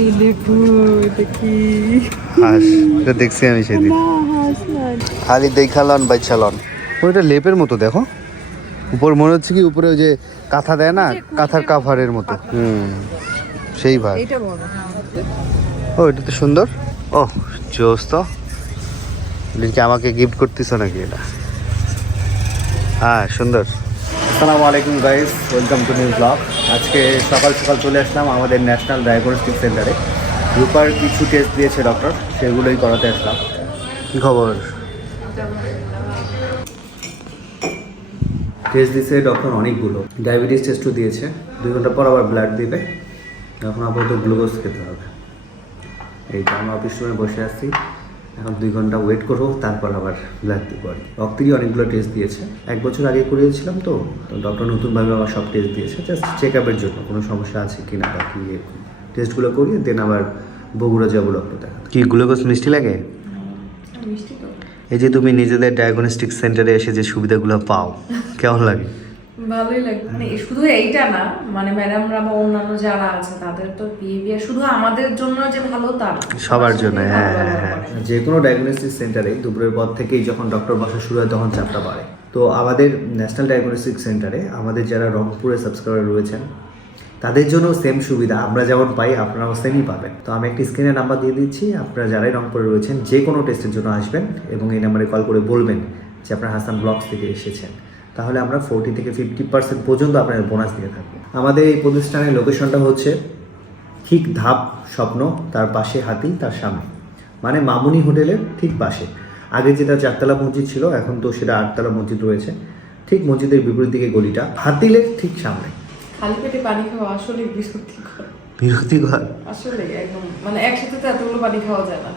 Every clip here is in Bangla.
এই দেখো এটা কি হাঁস, এটা দেখছি আমি সেদিন। না হাঁস না খালি দেখালন বাইছালন। ওইটা লেপের মতো দেখো, উপর মনে হচ্ছে কি উপরে ওই যে কাঁথা দেয় না, কাঁথার কাভারের মতো। সেই ভাই। এইটা বড়। ও এটা তো সুন্দর। ও জোস তো। কি আমাকে গিফট করতেছ নাকি এটা? হ্যাঁ সুন্দর। আসসালামু আলাইকুম guys, welcome to new blog. আজকে সকাল সকাল চলে আসলাম আমাদের ন্যাশনাল ডায়াগনস্টিক সেন্টারে। রূপার কিছু টেস্ট দিয়েছে ডক্টর, সেগুলোই করাতে আসলাম। কী খবর? টেস্ট দিয়েছে ডক্টর অনেকগুলো, ডায়াবেটিস টেস্টও দিয়েছে। 2 ঘন্টা পর আবার ব্লাড দিবে। এখন আপাতত গ্লুকোজ খেতে হবে। এইটা আমরা অফিস রুমে বসে আসছি, এখন 2 ঘন্টা ওয়েট করবো, তারপর আবার ব্লাড দিব আর কি। রক্তেরই অনেকগুলো টেস্ট দিয়েছে, 1 বছর আগে করিয়েছিলাম তো ডক্টর নতুনভাবে আবার সব টেস্ট দিয়েছে, জাস্ট চেক আপের জন্য কোনো সমস্যা আছে কি না বা কি। টেস্টগুলো করিয়ে দেন আবার বগুড়া যাবো ডক্টর দেখা। কি গ্লুকোজ মিষ্টি লাগে? মিষ্টি তো এই যে তুমি নিজেদের ডায়াগনস্টিক সেন্টারে এসে যে সুবিধাগুলো পাও, কেমন লাগে? ভালোই লাগে। মানে শুধু এইটা না, মানে ম্যাডামরা বা অন্যান্য যারা আছে তাদের তো বিহেভিয়ার শুধু আমাদের জন্য যে ভালো তা না, সবার জন্য। হ্যাঁ হ্যাঁ হ্যাঁ, যে কোনো ডায়াগনস্টিক সেন্টারে দুপুরের পর থেকেই যখন ডক্টর বসা শুরু হয় তখন চাপটা বাড়ে। তো আমাদের ন্যাশনাল ডায়াগনস্টিক সেন্টারে আমাদের যারা রংপুরে সাবস্ক্রাইবার রয়েছেন তাদের জন্য সেম সুবিধা আমরা যেমন পাই আপনারাও সেমই পাবেন। তো আমি একটি স্ক্রিনে নাম্বার দিয়ে দিচ্ছি, আপনারা যারাই রংপুরে রয়েছেন যে কোনো টেস্টের জন্য আসবেন এবং এই নাম্বারে কল করে বলবেন যে আপনারা হাসান ব্লগস থেকে এসেছেন, তাহলে আমরা 40 থেকে 50% পর্যন্ত আপনাদের বোনাস দিয়ে থাকবো। আমাদের এই প্রতিষ্ঠানের লোকেশনটা হচ্ছে ঠিক ধাপ স্বপ্ন, তার পাশে হাতি, তার সামনে, মানে মামুনি হোটেলের ঠিক পাশে। আগে যেটা 4তলা মসজিদ ছিল, এখন তো সেটা 8তলা মসজিদ রয়েছে। ঠিক মসজিদের বিপরীত দিকে গলিটা, হাতিলের ঠিক সামনে। খালি পেটে পানি খাওয়া আসলে বিরক্তিকর। বিরক্তিকর আসলে একদম, মানে একসাথে তো এতগুলো পানি খাওয়া যায় না।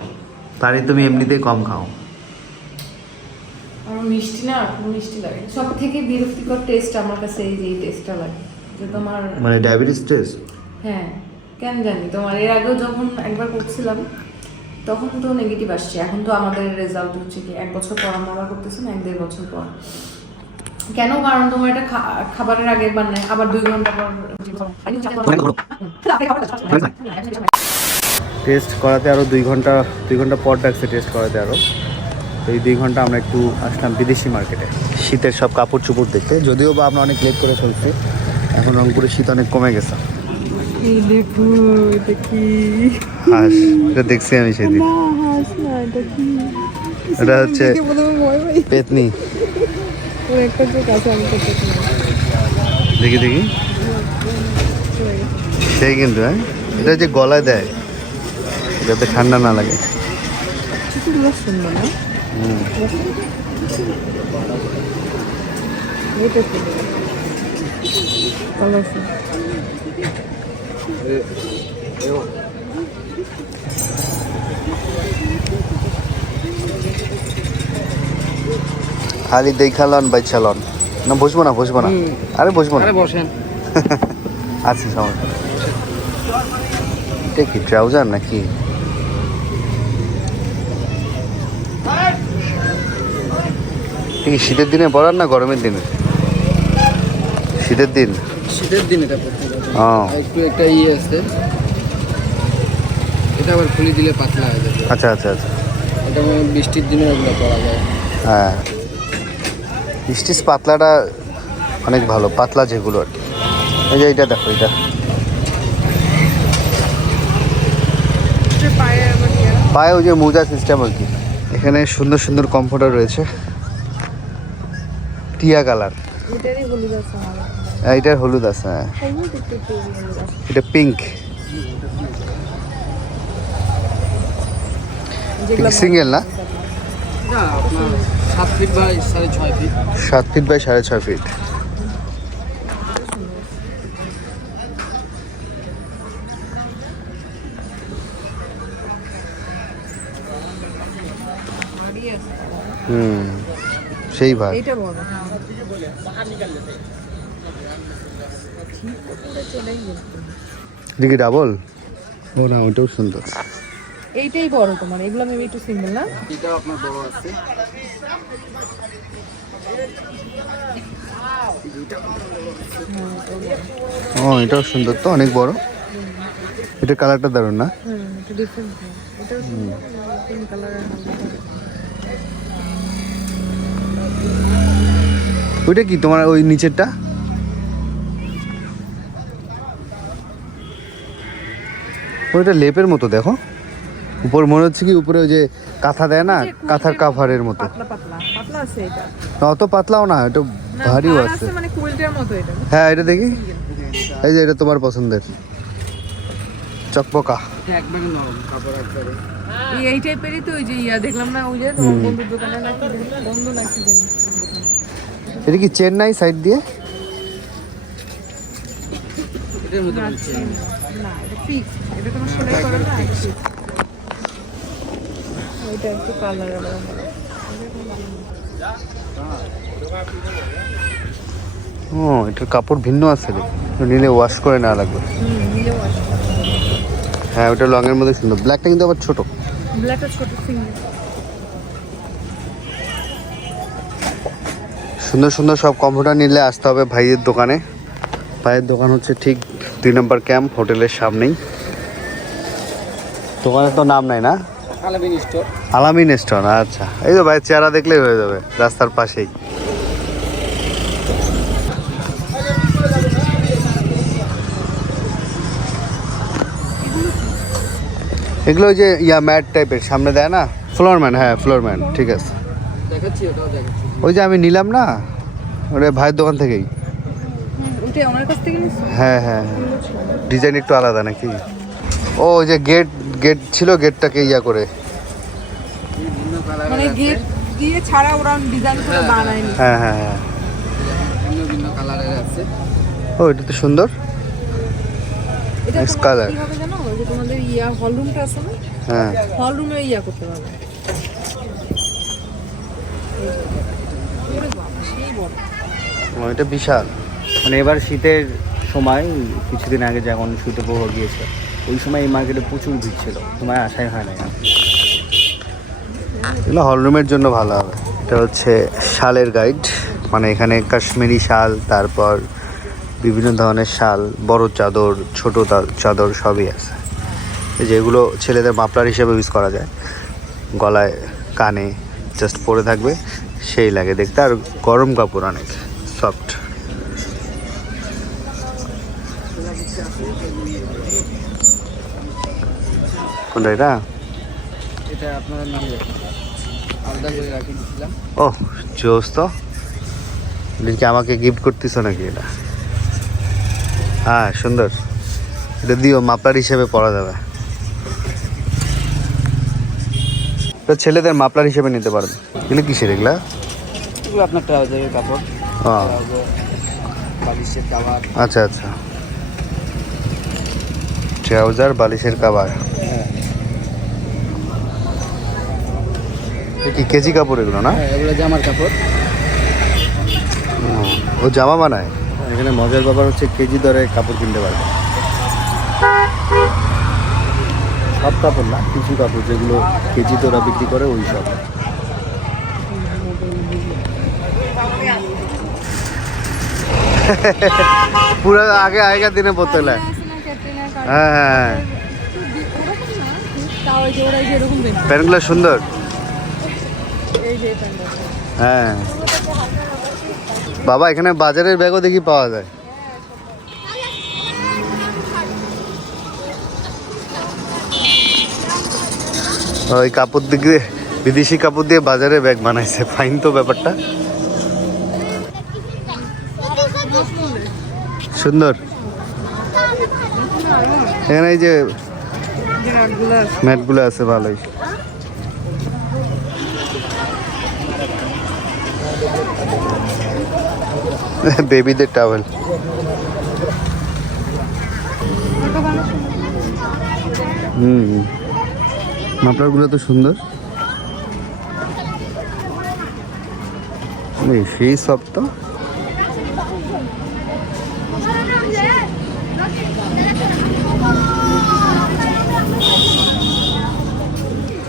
পানি তুমি এমনিতেই কম খাও। আমার মিষ্টি না, খুব মিষ্টি লাগে। সব থেকে বিরক্তিকর টেস্ট আমার কাছে এই যে এই টেস্টটা লাগে, যে তোমার মানে ডায়াবেটিস টেস্ট। হ্যাঁ কেন জানি, তোমার এর আগেও যখন একবার করছিলাম তখন তো নেগেটিভ আসছে। এখন তো আমাদের রেজাল্ট হচ্ছে কি 1 বছর পর আমরা আবার করতেছি না, 1-1.5 বছর পর। কেন? কারণ তোমার এটা খাবারের আগে একবার নেয়, আবার 2 ঘন্টা পর টেস্ট করাতে আরও 2 ঘন্টা পর ডাকছে টেস্ট করাতে আরও। তো এই 2 ঘন্টা আমরা একটু আসলাম বিদেশি মার্কেটে শীতের সব কাপড় চোপড় দেখতে, যদিও বা আমরা অনেক লেট করে ফেলছি, এখন রংপুরে শীত অনেক কমে গেছে। এই দেখো এটা কি হাঁস, এটা দেখছি আমি সেদিন। না হাঁস না, এটা কি? এটা হচ্ছে পেতনি। ওর একটা যে কাছে আমি করতে দেখি দেখি, সেই কিন্তু হ্যাঁ, এটা যে গলায় দেয় যাতে ঠান্ডা না লাগে। কিছুগুলো শুনবো না। এটা কি ভালো আছে? খালি দেখালন বাইছালন। না বসবো না, বসবো না, আরে বসবো না, বসেন। আছি সমস্যা। এটা কি ট্রাউজার নাকি? কি শীতের দিনে পরার না গরমের দিনে? শীতের দিন। শীতের দিন এটা পড়তে হবে। ও একটু একটা আছে, এটা আবার খুলে দিলে পাতলা হয়ে যাবে। আচ্ছা আচ্ছা আচ্ছা। এটা বৃষ্টির দিনে এগুলো পরা যায়। হ্যাঁ স্টিচ পাতলাটা অনেক ভালো, পাতলা যেগুলো আর কি। এই যে এইটা দেখো, এটা পায়ে ওই যে মোজা সিস্টেম আর কি। এখানে সুন্দর সুন্দর কমফোর্টার রয়েছে, টিয়া কালার। এটারই হলুদ আছে আমার। এইটার হলুদ আছে, হ্যাঁ হলুদ একটু একটু হলুদ আছে। এটা পিঙ্ক। সিঙ্গেল না? এটা আপনার 7 feet by 6.5 feet. 7 feet by 6.5 feet. সেই ভাই। এইটা বড়। এটা কি ডাবল? ও না, ওটাও সুন্দর। এইটাই বড় তোমার, এগুলো মেবি একটু সিঙ্গেল না? এটা আপনার বড় আছে। ও এটাও সুন্দর তো, অনেক বড়। এটা কালারটা দারুণ না? এটা ডিফারেন্ট। এটা পিঙ্ক কালারের ওইটা কি তোমার ওই নিচেরটা? ওইটা লেপের মতো দেখো, উপর মনে হচ্ছে কি উপরে ওই যে কাঁথা দেয় না, কাঁথার কাভারের মতো। পাতলা পাতলা পাতলা আছে এটা, অত পাতলাও না, এটা ভারীও আছে। মানে কুইলটার মতো এটা। হ্যাঁ এটা দেখি, এই যে এটা তোমার পছন্দের চকপকা। একবারে নরম কাপড় একবারে। এই টাইপেরই তো ওই যে ইয়া দেখলাম না, ওই যে বন্ধুর দোকানে নাকি বন্ধু নাকি জানি। এটা কি চেন্নাই সাইড দিয়ে? এটার মধ্যে বলছি না, এটা ফিক্স, এটা তোমার সেলাই করা না। ওইটা একটু কালার আলাদা। ও এটার কাপড় ভিন্ন আছে রে, নিলে ওয়াশ করে নেওয়া লাগবে। নিলে ওয়াশ। হ্যাঁ ওটা লং এর মধ্যে সুন্দর, ব্ল্যাকটা কিন্তু আবার ছোট। ব্ল্যাকটা ছোট সিঙ্গেল। সুন্দর সুন্দর সব কম্পিউটার নিলে আসতে হবে ভাইয়ের দোকানে। ভাইয়ের দোকান হচ্ছে ঠিক 2 নম্বর ক্যাম্প হোটেলের সামনেই। দোকানের তো নাম নাই না? আলামিন স্টোর। আলামিন স্টোর, আচ্ছা। এই তো ভাইয়ের চেহারা দেখলেই হয়ে যাবে, রাস্তার পাশেই। এগুলো ওই যে ইয়া ম্যাট টাইপের সামনে দেয় না, ফ্লোরম্যান। হ্যাঁ ফ্লোরম্যান, ঠিক আছে। দেখাচ্ছি, ওটাও দেখাচ্ছি। ওই যে আমি নিলাম না, ওটা ভাইয়ের দোকান থেকেই। ওটা আমার কাছ থেকে নিছি। হ্যাঁ হ্যাঁ, ডিজাইন একটু আলাদা নাকি? ও ওই যে গেট ছিল, গেটটাকে ইয়া করে। বিভিন্ন কালারের মানে আছে। গেট দিয়ে ছাড়া ওরা ডিজাইন করে বানায়নি। হ্যাঁ হ্যাঁ হ্যাঁ, ভিন্ন ভিন্ন কালারের আছে। ও এটা তো সুন্দর। এটা Nice তোমার color. কি হবে জানো, ওই যে তোমাদের ইয়া হল রুমটা আছে না, হ্যাঁ হল রুমে ইয়া করতে পারবে। ওরে বাবা, সেই বড়। ও, এটা বিশাল। মানে এবার শীতের সময় কিছুদিন আগে যখন শীতে প্রভাব গিয়েছে, ওই সময় এই মার্কেটে প্রচুর ভিড় ছিল, তোমার আশাই হয় না। এগুলো হলরুমের জন্য ভালো হবে। এটা হচ্ছে শালের গাইড, মানে এখানে কাশ্মীরি শাল, তারপর বিভিন্ন ধরনের শাল, বড় চাদর, ছোট চাদর সবই আছে। যেগুলো ছেলেদের মাফলার হিসেবে ইউজ করা যায়, গলায় কানে জাস্ট পরে থাকবে, সেই লাগে দেখতে। আর গরম কাপড় অনেক সফট। কোনটা এটা? এটা আপনারা নিয়ে যাবেন, আলাদা করে রাখি দিয়েছিলাম। ও জোস তো, এটা কি আমাকে গিফট করতেছো নাকি? এটা হ্যাঁ সুন্দর, এটা দিও, মাপলার হিসেবে পরা যাবে। তো ছেলেদের মাপলার হিসেবে নিতে পারবে। এগুলো কিসের এগুলা? এগুলো আপনার ট্রাউজারের কাপড়, ও বালিশের কাভার। আচ্ছা আচ্ছা, ট্রাউজার, বালিশের কাভার। কি কেজি কাপড় এগুলো না? হ্যাঁ, এগুলো জামার কাপড়। ও জামা বানায়। এখানে মজার ব্যাপার হচ্ছে কেজি দরে কাপড় কিনতে পারবে। সব কাপড় না, কিছু কাপড় যেগুলো কেজি দরে বিক্রি করে ওই সব। পুরো আগে আগেকার দিনে পড়তে লাগে। হ্যাঁ হ্যাঁ, তাও এই যে ওরা যেরকম দেন, প্যান্টগুলো সুন্দর। এই যে প্যান্টটা। হ্যাঁ বাবা, এখানে বাজারের ব্যাগও দেখি পাওয়া যায়। ওই কাপড় দিয়ে, বিদেশি কাপড় দিয়ে বাজারে ব্যাগ বানাইছে, ফাইন তো ব্যাপারটা। সুন্দর। এখানে এই যে ম্যাটগুলো আছে ভালোই। বেবিদের টাওয়েল। মাফলারগুলো তো সুন্দর, সেই সব তো।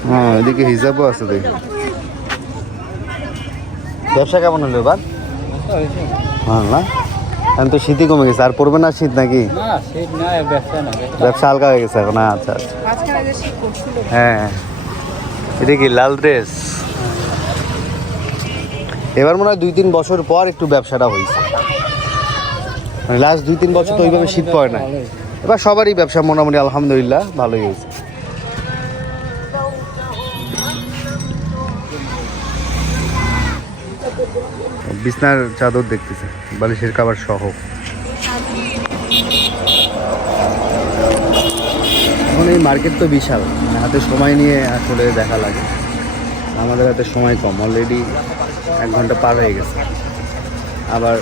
হ্যাঁ এদিকে হিজাবও আছে দেখি। ব্যবসা কেমন হলো এবার? ভালো না? এখন তো শীতই কমে গেছে, আর পড়বে না শীত নাকি? না শীত না, ব্যবসা না, ব্যবসা হালকা হয়ে গেছে এখন। আচ্ছা আচ্ছা, মাঝখানে যে শীত করছিল। হ্যাঁ। এটা কি লাল ড্রেস? এবার মনে হয় 2-3 বছর পর একটু ব্যবসাটা হয়েছে, মানে লাস্ট 2-3 বছর তো ওইভাবে শীত পড়ে না। এবার সবারই ব্যবসা মোটামুটি আলহামদুলিল্লাহ ভালোই হয়েছে। বিছনার চাদর দেখতেছে, বালিশের কাভার সহ। এখন এই মার্কেট তো বিশাল, হাতে সময় নিয়ে আসলে দেখা লাগে। আমাদের হাতে সময় কম, অলরেডি 1 ঘন্টা পার হয়ে গেছে। আবার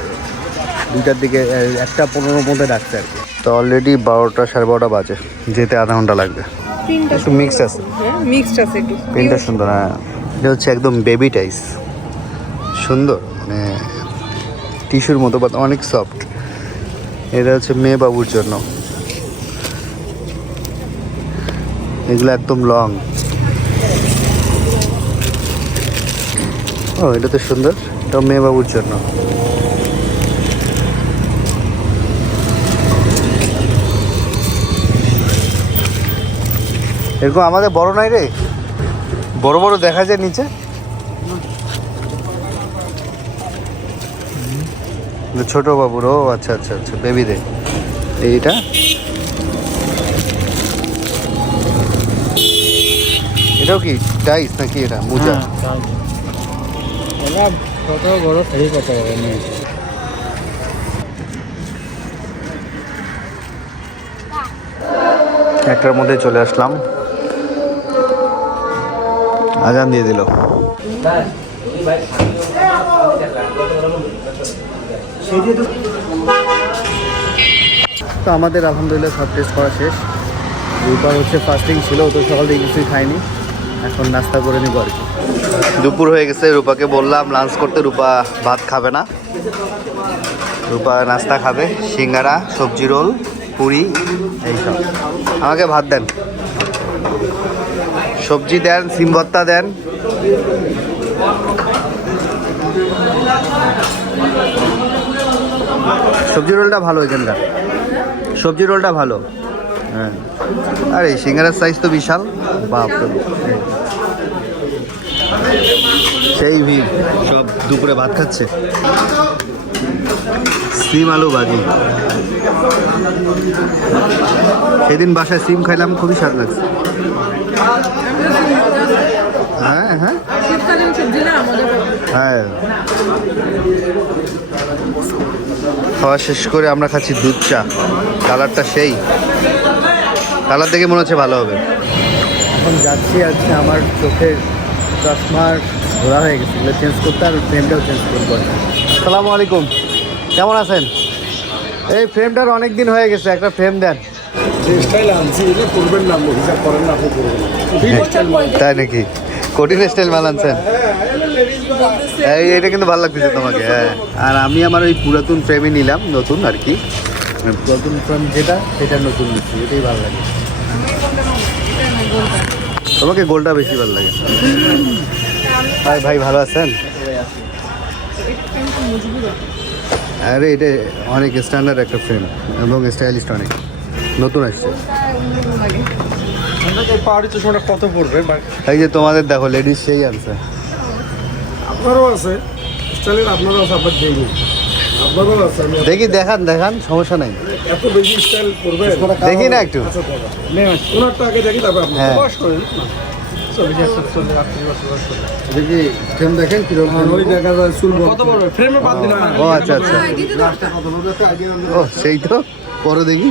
2টার দিকে 1:15 মধ্যে ডাকছে আর কি। তো অলরেডি 12টা 12:30 বাজে, যেতে আধা ঘন্টা লাগবে। একটু মিক্স আছে, মিক্সড আছে একটু। প্রিন্টটা সুন্দর। হ্যাঁ, এটা হচ্ছে একদম বেবি টাইস, সুন্দর, মানে টিস্যুর মতো, বা অনেক সফট। এটা হচ্ছে মেয়ে বাবুর জন্য, এগুলো একদম লং। ও এটা তো সুন্দর, এটা মেয়ে বাবুর জন্য। এরকম আমাদের বড় নাই রে, বড় বড় দেখা যায় নিচে। ছোট বাবুর, ও আচ্ছা আচ্ছা আচ্ছা, বেবিদের। এইটা এটাও কি টাইস নাকি? এটা মোজা। এরা কত বড় সেই কত বড় নিয়ে। একটার মধ্যে চলে আসলাম, আজান দিয়ে দিল। তো আমাদের আলহামদুলিল্লাহ সব টেস্ট করা শেষ। রূপা হচ্ছে ফাস্টিং ছিল, তো সকাল থেকে কিছুই খায়নি, এখন নাস্তা করে নিব আর কি। দুপুর হয়ে গেছে, রূপাকে বললাম লাঞ্চ করতে, রূপা ভাত খাবে না, রূপা নাস্তা খাবে, সিঙ্গারা, সবজি রোল, পুরি, এইসব। আমাকে ভাত দেন, সবজি দেন, সিম ভর্তা দেন। সবজি রোলটা ভালো এখানকার, সবজি রোলটা ভালো। হ্যাঁ, আরে সিঙ্গারার সাইজ তো বিশাল, বাপ রে। সেই ভিড়, সব দুপুরে ভাত খাচ্ছে। সিম আলু ভাজি, সেদিন বাসায় সিম খাইলাম, খুবই স্বাদ লাগছে। হ্যাঁ হ্যাঁ হ্যাঁ। খাওয়া শেষ করে আমরা খাচ্ছি দুধ চা, কালারটা সেই, কালার দেখে মনে হচ্ছে ভালো হবে। এখন যাচ্ছি, আজকে আমার চোখের চশমার ঘোরা হয়ে গেছে, এগুলো চেঞ্জ করতে, আর ফ্রেমটাও চেঞ্জ করবো। আসসালামু আলাইকুম, কেমন আছেন? এই ফ্রেমটার অনেক দিন হয়ে গেছে, একটা ফ্রেম দেন। তাই নাকি? কঠিন স্টাইল মাল আনছেন? এটা কিন্তু ভালো লাগতেছে তোমাকে। হ্যাঁ, আর আমি আমার ওই পুরাতন ফ্রেমই নিলাম, নতুন আর কি, পুরাতন ফ্রেম যেটা সেটা নতুন নিচ্ছি, এটাই ভালো লাগে। তোমাকে গোলটা বেশি ভালো লাগে। ভাই ভাই ভালো আছেন? আরে এটা অনেক স্ট্যান্ডার্ড একটা ফ্রেম এবং স্টাইলিশ, অনেক নতুন আসছে। কত পড়বে? এই যে তোমাদের দেখো লেডিস সেই আনছে, আপনারও আছে স্টাইলের, আপনারও আছে, আপনার দেখি আপনারও আছে। দেখি, দেখান দেখান, সমস্যা নাই। এত বেশি স্টাইল করবে, দেখি না একটু। আচ্ছা ওনারটা আগে দেখি, তারপর আপনি হ্যাঁ। বয়স করেন দেখি ফ্রেম দেখেন কিরকম। ওই দেখা যায় চুল কত পড়বে ফ্রেমে বাদ দিন। ও আচ্ছা আচ্ছা, ও সেই তো, পরে দেখি।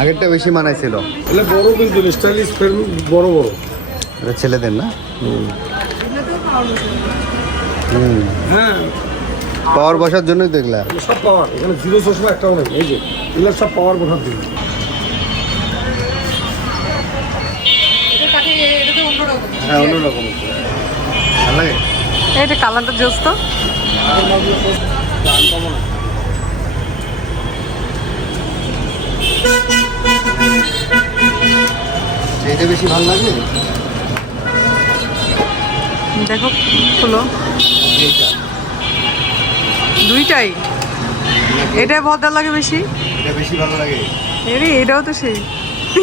আগেরটা বেশি মানাইছিল। এগুলো বড়, কিন্তু স্টাইলিশ ফ্রেম বড় বড়। এটা ছেলেদের না? হ্যাঁ, পাওয়ার বসার জন্যই দেখলাম। সব পাওয়ার, এখানে জিরো চশমা একটাও নেই। এই যে এগুলো সব পাওয়ার বসার দিন। হ্যাঁ, অন্যরকম ভালো লাগে। এটা কালারটা জোস তো। এইটা বেশি ভালো লাগে। দেখো খুলো, এইটা দুইটাই। এটা ভদ্র লাগে বেশি, এটা বেশি ভালো লাগে এরে এটাও তো সেই,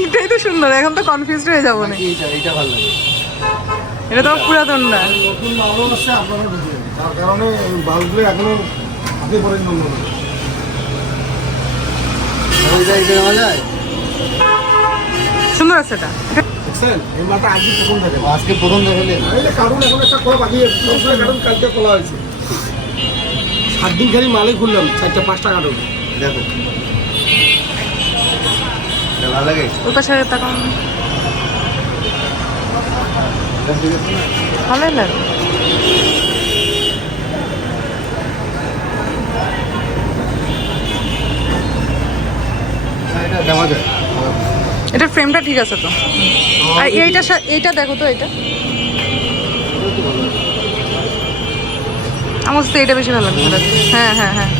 এটাই তো সুন্দর। এখন তো কনফিউজড হয়ে যাবো না, নাকি এইটা ভালো লাগে? এটা তো পুরাতন না। নতুন মালও আছে, আপনারা ঢুকে তার কারণে বাল্বগুলো এখনো হাতে পড়েন বন্ধ না। এটা নেওয়া যায়? সুন্দর আছে এটা। দেখছেন এই মালটা আজকে প্রথম দেখে, আজকে প্রথম দেখালে? এই যে কারণ এখন একটা খোলা বাকি আছে, সবসময় কারণ কালকে খোলা হয়েছে। 7 দিন খালি মালই খুললাম, 4টা-5টা কারণ। দেখো এটা ভালো লাগে? ওই পাশে তাকাও, ভালোই লাগে। এটা দেওয়া যায়। এটার ফ্রেমটা ঠিক আছে তো। আর এইটা দেখো তো, এটা আমার তো এটা বেশি ভালো লাগে। হ্যাঁ হ্যাঁ হ্যাঁ,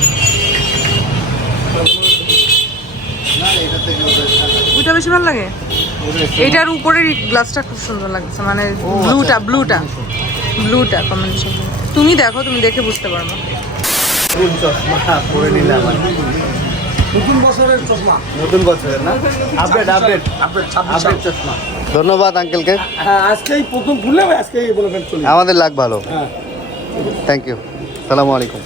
না এটা থেকে ওইটা বেশি ভালো লাগে। এইটার উপরের গ্লাসটা খুব সুন্দর লাগছে, মানে ব্লুটা কম্বিনেশন। তুমি দেখো, তুমি দেখে বুঝতে পারবে। নতুন চশমা পরে নিলাম আর কি। নতুন বছরের চশমা, নতুন বছরের না? আপডেট আপনার 26 চশমা। ধন্যবাদ আঙ্কেলকে। হ্যাঁ, আজকেই প্রথম খুললাম, আজকেই বলে ফেল চলে। আমাদের লাগ ভালো। হ্যাঁ। Thank you. সালামু আলাইকুম।